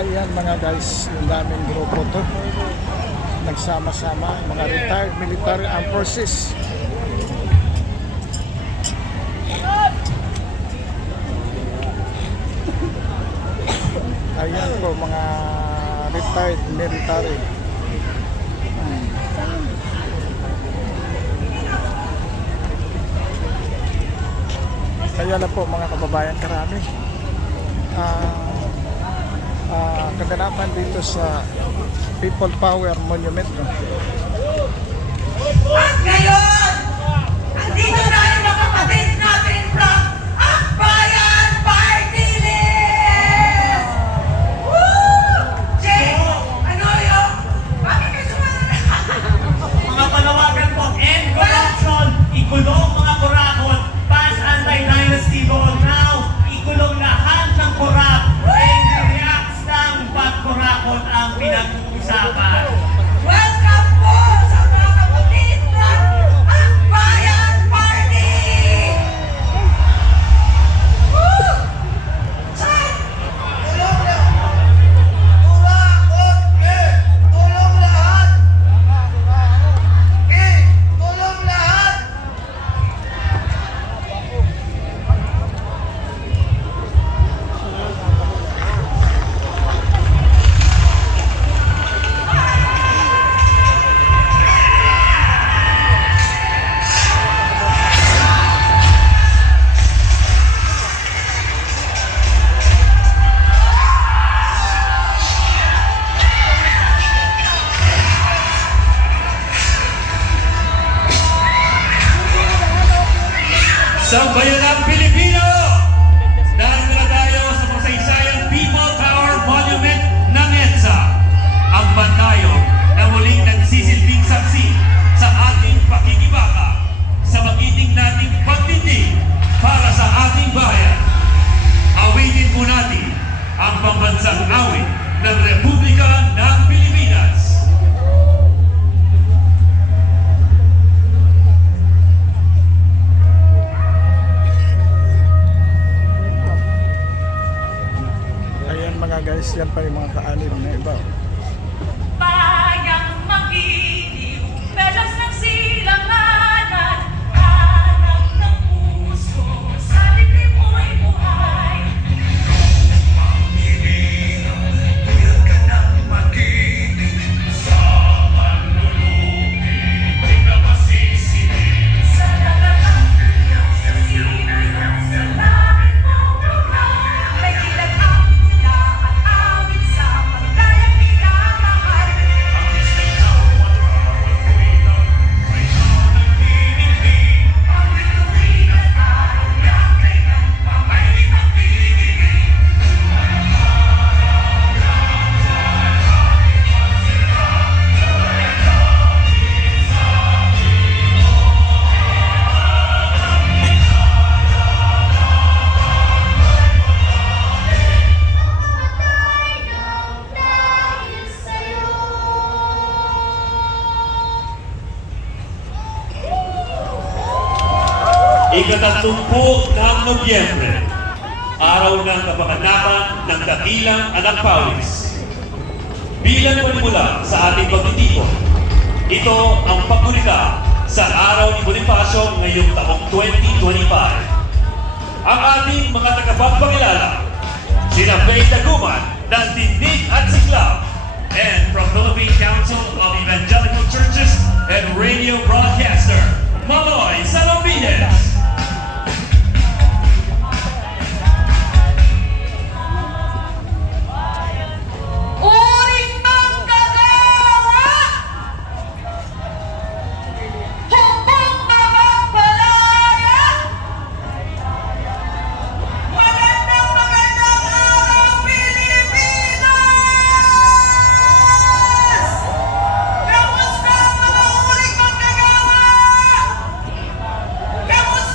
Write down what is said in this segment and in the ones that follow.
Ayan mga guys, yung daming grupo to. Nagsama-sama, mga retired military armed forces. Ayan po mga retired military. Kaya na po mga kababayan, karami. Kaganapan dito sa People Power Monument. At ngayon, andito na yung mga kapatid natin from Akbayan Party List! Woo! Jay, ano yung? Bakit kayo sumunod? Mga panawagan po, end corruption, ikulong mga kurakot, pass anti-dynasty law now, ikulong lahat ng korap, and reacts ng pagkurakot ang pinag-uusapan. Welcome po sa mga kapatid ng Akbayan Party! Woo! Chan! Tulong lahat! Kurakot! Tulong lahat! Tulong lahat! Sambayanang Pilipino! Dahil na tayo sa masaysayang People Power Monument ng EDSA, ang bantayo na muling nagsisilbing saksi sa ating pakikibaka sa magiting nating pagtindig para sa ating bayan. Awitin po natin ang pambansang awit ng Republika ng Pilipinas. Ayan mga guys, yan pa yung mga kaalim na iba. Bayang magiliw, melos ng silanganan, hanap ng puso, sa liblib mo'y buhay. Sa lagang iyong sisinan, sa langit mong lugar, may ilag ang tula at awit sa pagdayang minamahal. Ang bituin at araw niyang kailan pa may magbibigay. Dahil sa'yo. Ika-30 ng Nobyembre, araw ng kapanganakan ng dakilang anak Pawis. Bilang panimula sa ating pagtitipon, ito ang pagkulita sa araw ni Bonifacio ngayong taong 2025. Ang ating mga tagapagpakilala, sina Faye Daguman ng Tindig at Siklab, and from Philippine Council of Evangelical Churches and Radio Broadcaster, Maloy Salopines. Uring manggagawa! Hukbong mapagpalaya! Magandang araw, Pilipinas! Kamusta mga uring manggagawa? Kamusta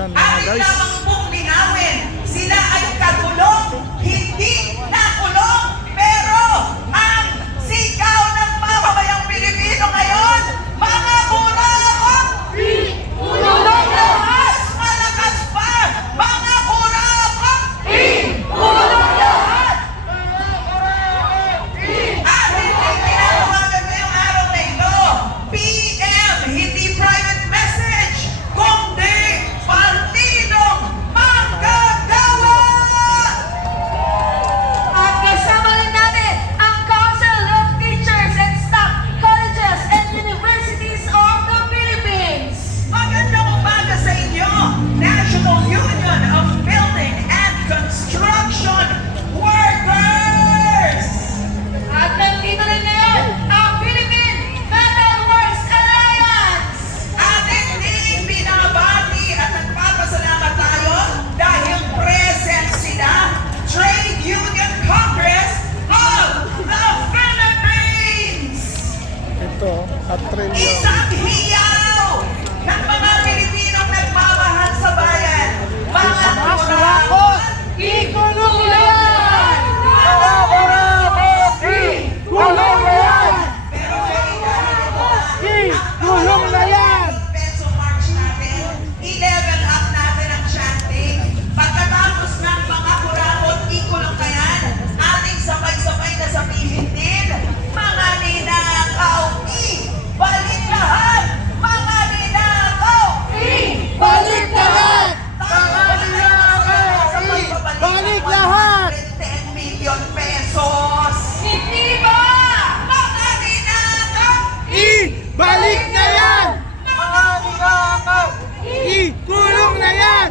Ayan mga Atin guys. lamang pong linawin, sila ay kakulong, hindi nakulong. Pero ang sigaw ng mamamayang Pilipino ngayon, mga kurakot! Kulong lahat! Malakas pa! Mga kurakot! Kulong lahat! Atin ay pinatawagan ngayong araw na ito. PM, hindi private message, kundi partidong manggagawa! At kasama rin natin ang Council of Teachers and Staff, Colleges and Universities of the Philippines. Magandang umaga sa inyo, National Union of Building and Construction Workers! At nandito rin ngayon ang Philippine Metal Works Alliance. Ating din binabati at nagpapasalamat tayo dahil present sila, Trade Union Congress of the Philippines! Ito, at trillion. Isang hiyaw ng mga Pilipinong nagmamahal sa bayan. Mga kurakot, Ikulong yan! pero kulong na yan! Peso March natin, i-level up natin ang chanting. Pagkatapos ng mga kurakot, ikulong na yan, ating sabay-sabay na sabihin din, mga ninakaw, balik lahat! Mga ninakaw, Balik lahat! balik lahat! 10 million pesos! Hindi ba? Mga ninakaw! Balik na yan! Mga ninakaw! Ikulong na yan!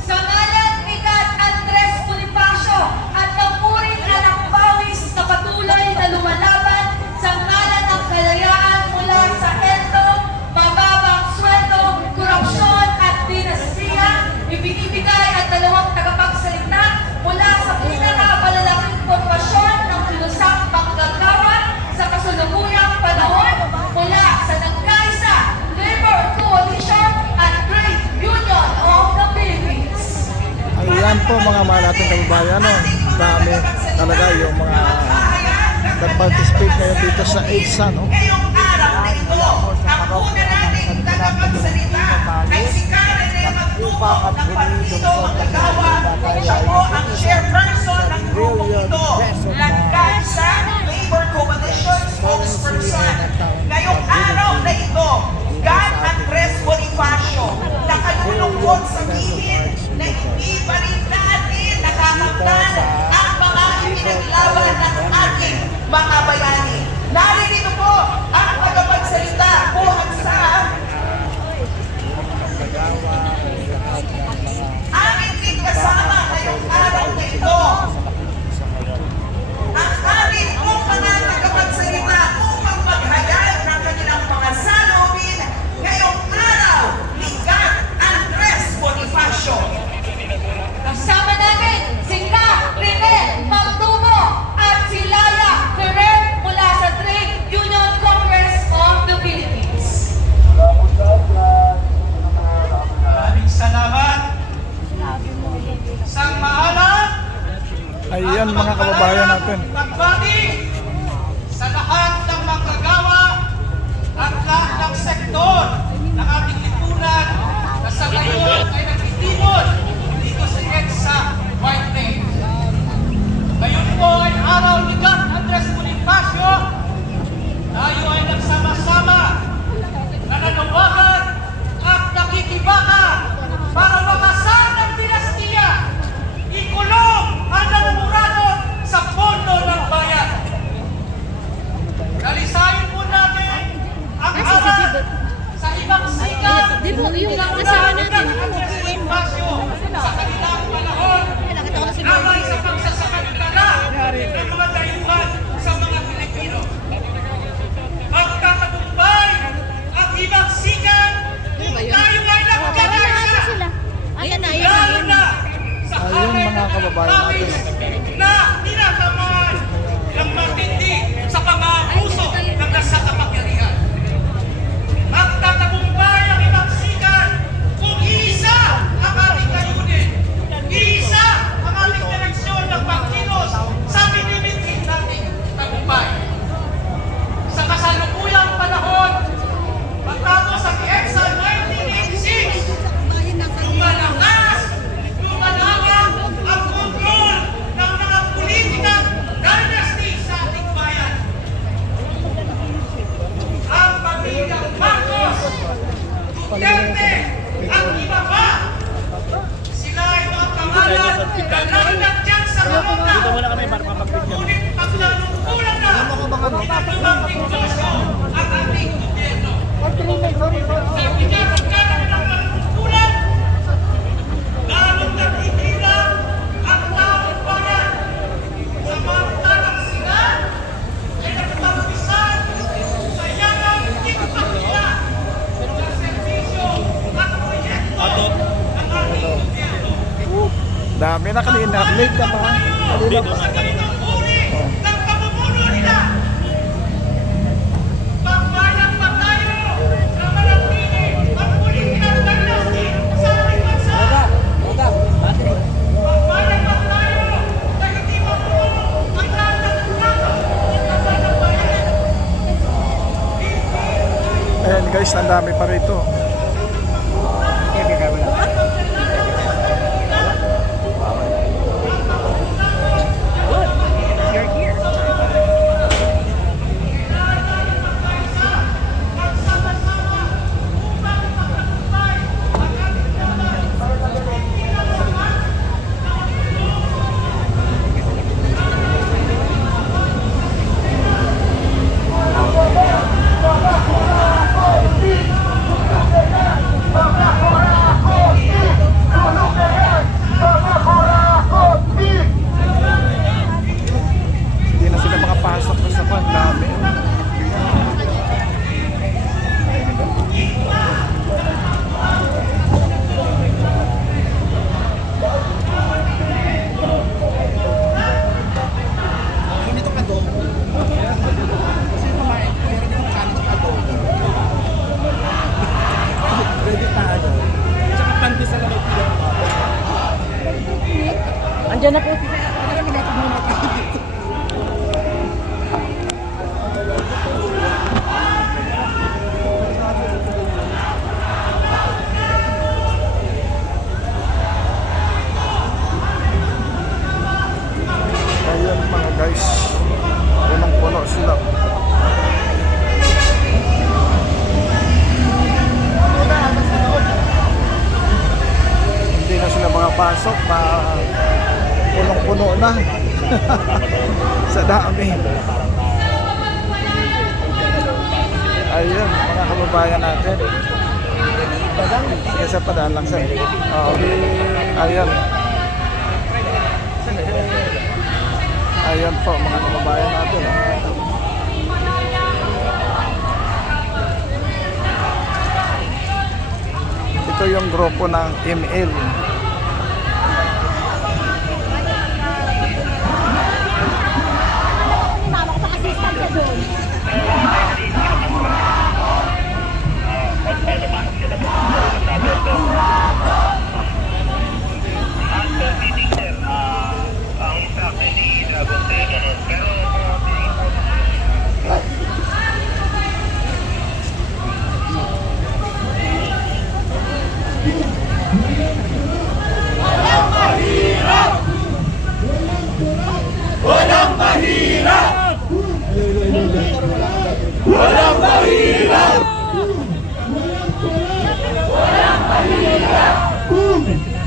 Sa ngalan ni Kat Andres Bonifacio at ng puring anak pawis na patuloy na lumalaban sa ngalan ng kalayaan mula sa ento, mababang sweldo, korupsyon at dinastiya, ibinibigay ang dalawang tagapagsalita mula sa pinakamalalaking korpasyon ng kilusang manggagawa sa kasalukuyang panahon mula sa nagkaisa Labor Coalition at Trade Union of the Philippines. Ayan po mga mahal natin kababayan. No? Dami talaga yung mga nag-participate ngayon dito sa EDSA. No? Ngayong araw na ito, ang una nating tagapagsalita ay si Karen E. Magtubo ng Partido Manggagawa. Siya po ang chairperson ng grupo ito. Lagkad sa Labor Coalition spokesperson. Ngayong araw na ito, God Andres Bonifacio, nakalulungkot sabihin na hindi pa rin natin nakakamtan ang mga pinaglaban ng ating mga bayani. Naririto po ang tagapagsalita buhat sa aming din kasama ngayong araw na ito. Ang ating pong mga tagapagsalita upang maghayag ng kanilang mga salubin ngayong araw ni God Andres Bonifacio. Kasama natin si Ka Rene Magtubo at si Laya Ferrer mula sa Trade Union Congress of the Philippines. Maraming salamat. Sang maalam. Ayan mga kababayan natin. Pagbati sa lahat ng manggagawa at lahat ng sektor ng ating lipunan na sa ngayon ay nagtitipon dito sa EDSA White Lake. Ngayon po ay araw ni God Andres Bonifacio. Tayo ay nagsama-sama, nananawagan at nakikibakan para makasan ng dinastiya. Ikulong ang namumuradot sa pondo ng bayan. Dalisayin po natin ang harap sa ibang sikat ng unahan ni God Andres Bonifacio sa kanilang panahon laban sa pagsasakantala ng mga dayuhan sa mga Pilipino. Magtatagumpay ang ibang sikat kung tayo ay nagkakaisa. Lalo na sa Ayun mga kababayan natin. na tinatamaan ng matindi sa pang-aabuso ng nasa kapangyarihan. Magtatagumpay ang ibang sikat kung iisa Ang iba pa, sila ay mga pangalan na naunat dyan sa mamuna. Ngunit paglalungkulan na, lumang negosyo ang ating gobyerno. Sabi niya, magkaroon ng malungkulan, lalong naghihilang ang taong bayan. Samantalang sila ay nagpagpisan sa yangang tikpakila sa serbisyo at proyekto ng ating gobyerno. Dami na kanina. Late ka pa. Kanina pa. Sa ganitong uri ng pamumuno nila, pagbalang pa tayo na manatili ang political dynasty sa ating bansa. Pagbalang pa tayo na hindi mapuno ang lahat ng kurang ng kasanang bayan. Ayan guys, ang dami pa rito. Hindi na sila makapasok sa kwan. Dami. Andiyan na po. Ayan mga guys. Punong-puno sila. Hindi na sila makapasok. Punong-puno na. Sa dami. Ayun, mga kababayan natin. Sige, sa padaan lang sir. Oo. Ayun. Ayun po, mga kababayan natin. Ito yung grupo ng ML.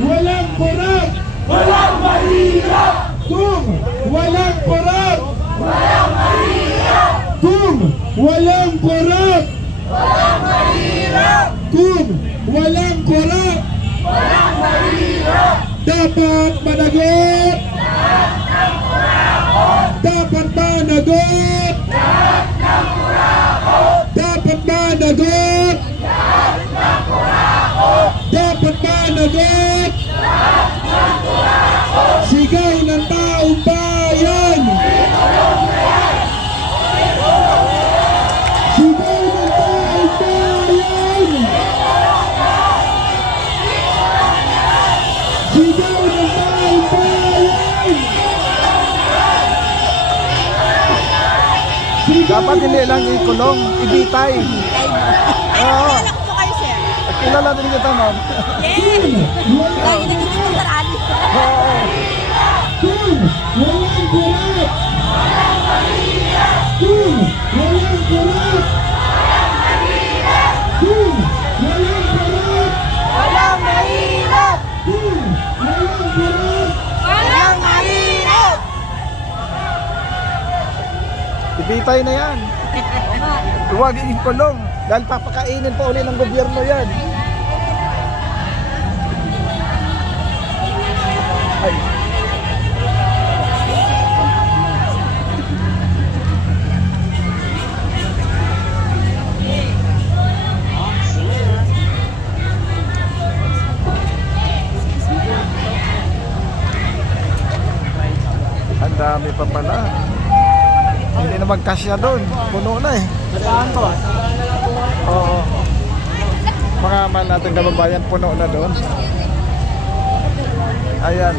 Walang korap! Walang mahirap! Kung walang korap! Walang mahirap! Kung walang korap! Walang mahirap! Kung walang korap! Walang mahirap! Dapat managot! Lahat ng kurakot! Dapat managot! Lahat ng kurakot! Dapat managot! Lahat ng kurakot! Dapat managot! Lahat ng kurakot! Sigaw ng taong bayan! Sigaw ng taong bayan! Sigaw ng taong bayan! Dapat hindi lang ikulong, ibitay. Oo. Kilala ko po kayo, sir. At kilala din kita, ma'am. Yes! Lagi nagtitinda sa rally. Oo. Kung walang korap! Walang mahirap! Kung walang korap! Walang mahirap! Kung walang korap! Ibitay na yan. Huwag ikulong. Dahil papakainin pa uli ng gobyerno yan. Ay. Ang dami pa pala. Hindi na magkasya doon. Puno na eh. Oo. Mga man natin kababayan, puno na doon. Ayan.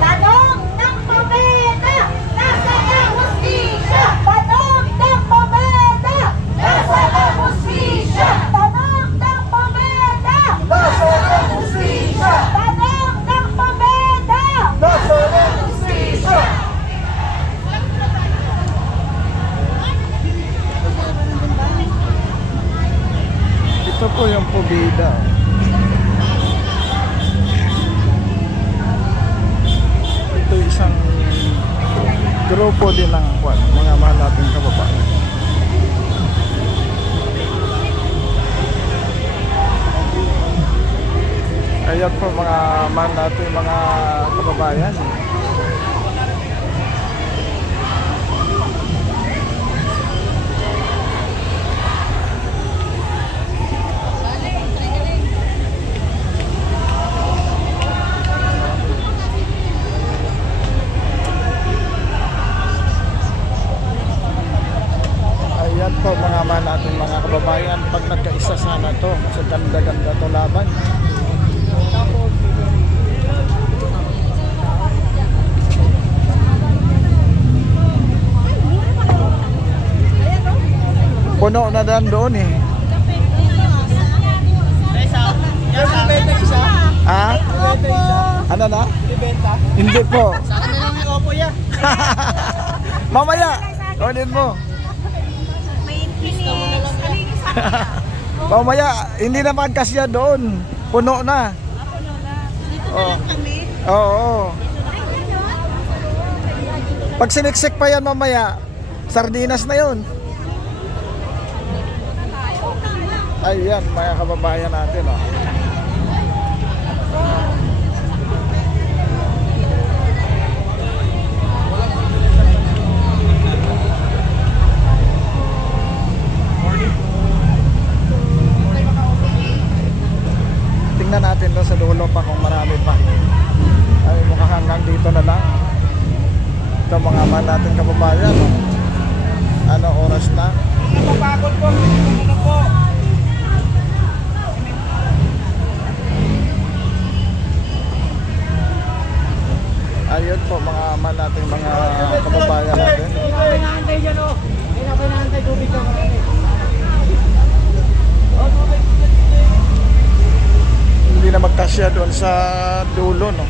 Tanong ng pameda, nasa ang hustisya? Tanong ng pameda, nasa ang hustisya? Tanong ng pameda, nasa ang hustisya? Tanong ng pameda, nasa ang hustisya? Ito po yung pubida. Ito isang grupo din ng mga mahal nating kababayan. Ayan po mga mahal natin mga kababayan. Ayan po mga mahal natin mga kababayan, pag nagkaisa sana to, sa ganda-ganda to laban. Puno na dan doon eh. Ha? Ano na? Hindi po. Saan na lang yung opo yan? Mamaya, kunin mo. Mamaya, hindi na magkasya doon. Puno na. Oo. Oo. Pag siniksik pa yan mamaya, sardinas na yun. Ayan, mga kababayan natin. Oh. Tingnan natin doon sa dulo pa kung marami pa. Ay mukhang hanggang dito na lang. Ito mga man natin kababayan. Oh. Ano oras na? Napapagod po. Ano po? Ayun po mga man natin mga kababayan natin. Pinaantay dyan o. Pinaantay tubig ka marami. Hindi na magkasya doon sa dulo no.